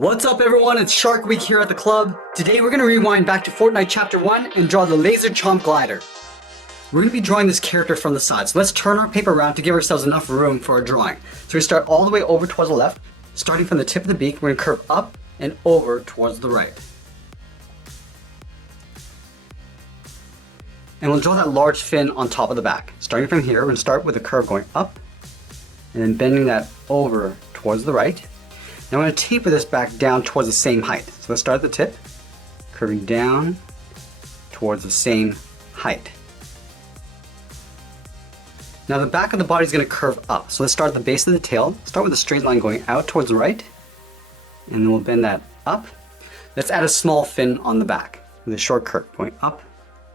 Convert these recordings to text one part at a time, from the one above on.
What's up everyone, it's Shark Week here at the club. Today we're going to rewind back to Fortnite Chapter 1 and draw the Laser Chomp Glider. We're going to be drawing this character from the side, so let's turn our paper around to give ourselves enough room for a drawing. So we start all the way over towards the left, starting from the tip of the beak, we're going to curve up and over towards the right. And we'll draw that large fin on top of the back. Starting from here, we're going to start with a curve going up, and then bending that over towards the right. Now I'm going to taper this back down towards the same height. So let's start at the tip, curving down towards the same height. Now the back of the body is going to curve up. So let's start at the base of the tail. Start with a straight line going out towards the right, and then we'll bend that up. Let's add a small fin on the back with a short curve going up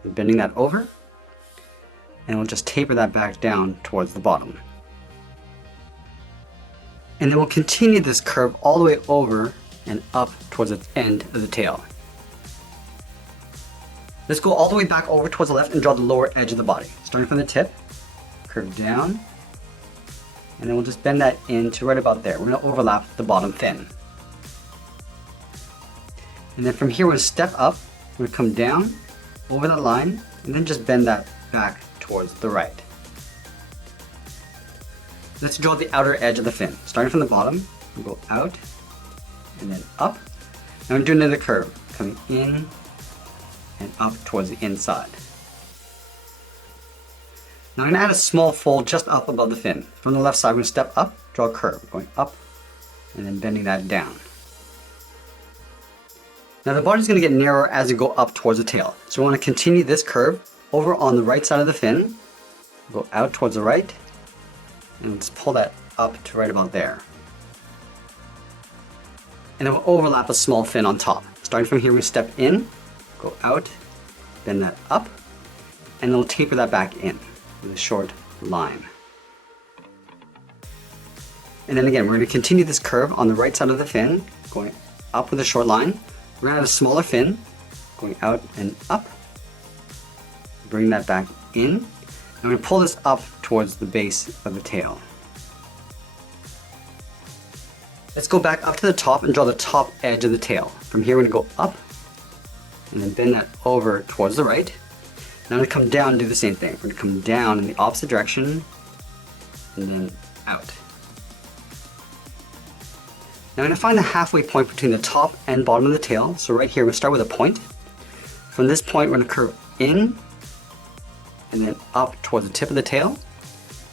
and bending that over. And we'll just taper that back down towards the bottom. And then we'll continue this curve all the way over and up towards the end of the tail. Let's go all the way back over towards the left and draw the lower edge of the body. Starting from the tip, curve down, and then we'll just bend that in to right about there. We're going to overlap the bottom fin. And then from here we're going to step up, we're going to come down over that line, and then just bend that back towards the right. Let's draw the outer edge of the fin. Starting from the bottom, we'll go out and then up. Now we're doing another curve, coming in and up towards the inside. Now I'm going to add a small fold just up above the fin. From the left side, we're going to step up, draw a curve, going up and then bending that down. Now the body's going to get narrower as you go up towards the tail. So we want to continue this curve over on the right side of the fin, go out towards the right, and let's pull that up to right about there. And then we'll overlap a small fin on top. Starting from here, we step in, go out, bend that up, and then we'll taper that back in with a short line. And then again, we're going to continue this curve on the right side of the fin, going up with a short line. We're going to add a smaller fin, going out and up, bring that back in. I'm going to pull this up towards the base of the tail. Let's go back up to the top and draw the top edge of the tail. From here we're going to go up and then bend that over towards the right. Now I'm going to come down and do the same thing. We're going to come down in the opposite direction and then out. Now I'm going to find the halfway point between the top and bottom of the tail. So right here we'll start with a point. From this point we're going to curve in and then up towards the tip of the tail,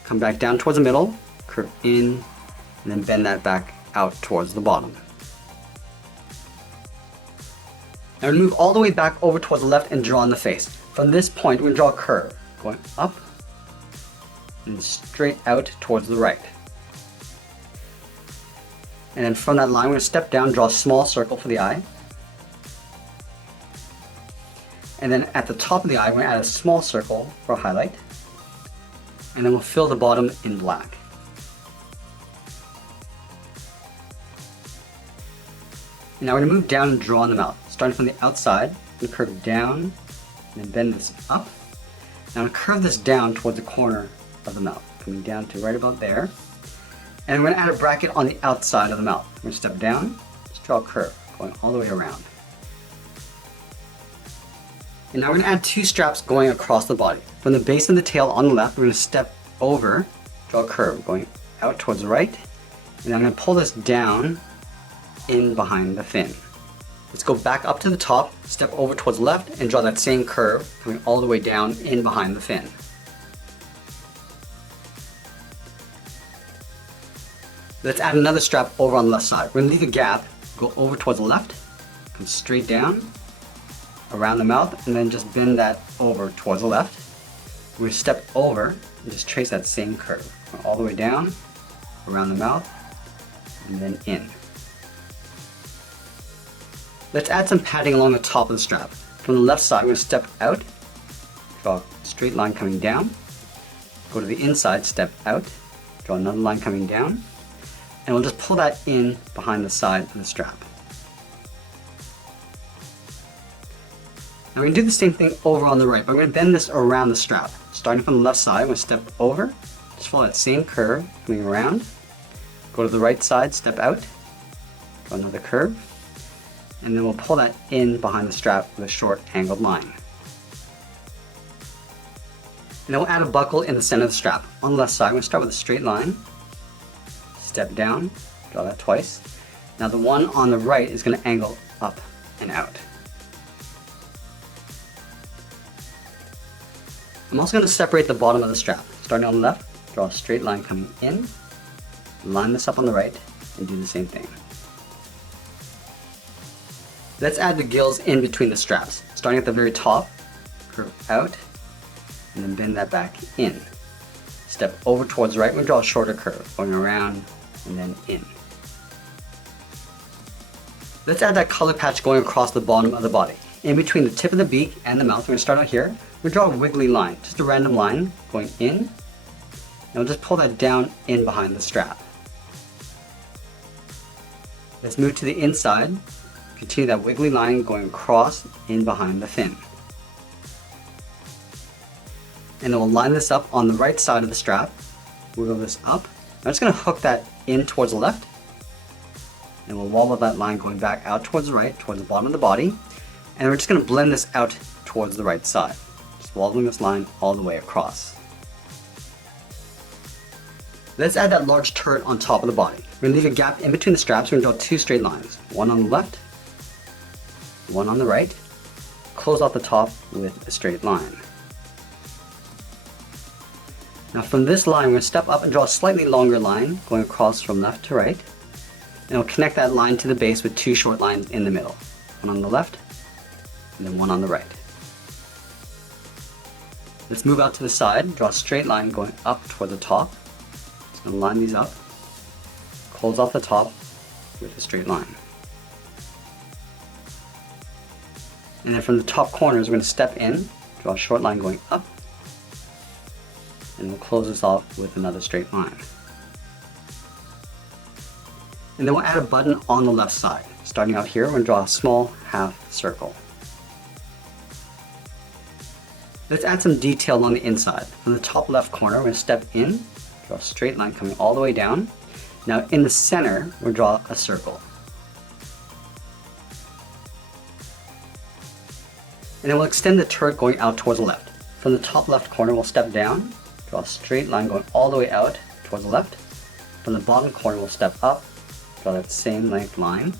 come back down towards the middle, curve in, and then bend that back out towards the bottom. Now we move all the way back over towards the left and draw in the face. From this point, we're going to draw a curve, going up and straight out towards the right. And then from that line, we're going to step down, draw a small circle for the eye. And then at the top of the eye, we're going to add a small circle for a highlight. And then we'll fill the bottom in black. And now we're going to move down and draw in the mouth. Starting from the outside, we're going to curve down and then bend this up. Now I'm going to curve this down towards the corner of the mouth, coming down to right about there. And we're going to add a bracket on the outside of the mouth. We're going to step down, just draw a curve, going all the way around. And now we're going to add two straps going across the body. From the base of the tail on the left, we're going to step over, draw a curve going out towards the right, and I'm going to pull this down in behind the fin. Let's go back up to the top, step over towards the left, and draw that same curve coming all the way down in behind the fin. Let's add another strap over on the left side. We're going to leave a gap, go over towards the left, come straight down, around the mouth, and then just bend that over towards the left. We're going to step over and just trace that same curve all the way down, around the mouth, and then in. Let's add some padding along the top of the strap. From the left side, we're going to step out, draw a straight line coming down, go to the inside, step out, draw another line coming down, and we'll just pull that in behind the side of the strap. Now we're going to do the same thing over on the right, but we're going to bend this around the strap. Starting from the left side, we're going to step over, just follow that same curve, coming around, go to the right side, step out, Draw another curve. And then we'll pull that in behind the strap with a short angled line. And then we'll add a buckle in the center of the strap. On the left side, we're going to start with a straight line. Step down, draw that twice. Now the one on the right is going to angle up and out. I'm also going to separate the bottom of the strap. Starting on the left, draw a straight line coming in, line this up on the right, and do the same thing. Let's add the gills in between the straps. Starting at the very top, curve out, and then bend that back in. Step over towards the right, we'll draw a shorter curve, going around and then in. Let's add that color patch going across the bottom of the body. In between the tip of the beak and the mouth, we're going to start out here. We'll draw a wiggly line, just a random line going in, and we'll just pull that down in behind the strap. Let's move to the inside. Continue that wiggly line going across in behind the fin. And then we'll line this up on the right side of the strap. Wiggle this up. I'm just going to hook that in towards the left. And we'll wobble that line going back out towards the right, towards the bottom of the body. And we're just going to blend this out towards the right side. Just wobbling this line all the way across. Let's add that large turret on top of the body. We're going to leave a gap in between the straps. We're going to draw two straight lines. One on the left, one on the right. Close off the top with a straight line. Now from this line, we're going to step up and draw a slightly longer line going across from left to right. And we'll connect that line to the base with two short lines in the middle. One on the left, and then one on the right. Let's move out to the side, draw a straight line going up toward the top. Just going to line these up, close off the top with a straight line. And then from the top corners, we're going to step in, draw a short line going up, and we'll close this off with another straight line. And then we'll add a button on the left side. Starting out here, we're going to draw a small half circle. Let's add some detail along the inside. From the top left corner, we're going to step in, draw a straight line coming all the way down. Now in the center, we'll draw a circle. And then we'll extend the turret going out towards the left. From the top left corner, we'll step down, draw a straight line going all the way out towards the left. From the bottom corner, we'll step up, draw that same length line,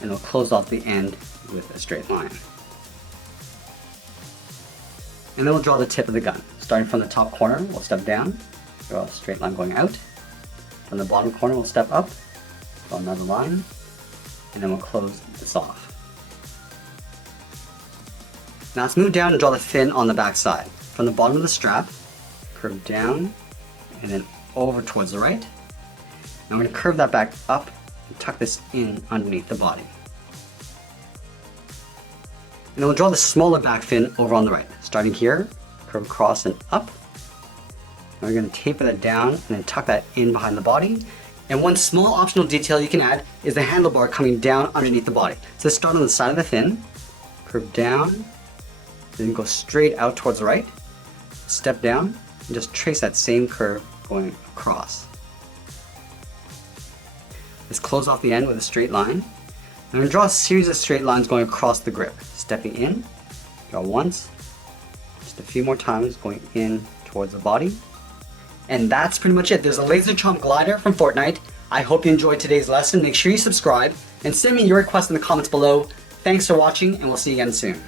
and we'll close off the end with a straight line. And then we'll draw the tip of the gun. Starting from the top corner, we'll step down, draw a straight line going out. From the bottom corner, we'll step up, draw another line, and then we'll close this off. Now let's move down and draw the fin on the back side. From the bottom of the strap, curve down, and then over towards the right. Now we're going to curve that back up and tuck this in underneath the body. And then we'll draw the smaller back fin over on the right. Starting here, curve across and up. Now we're going to taper that down and then tuck that in behind the body. And one small optional detail you can add is the handlebar coming down underneath the body. So start on the side of the fin, curve down, then go straight out towards the right, step down, and just trace that same curve going across. Let's close off the end with a straight line. I'm going to draw a series of straight lines going across the grip. Stepping in, draw once, just a few more times going in towards the body. And that's pretty much it. There's a laser chomp glider from Fortnite. I hope you enjoyed today's lesson. Make sure you subscribe and send me your requests in the comments below. Thanks for watching, and we'll see you again soon.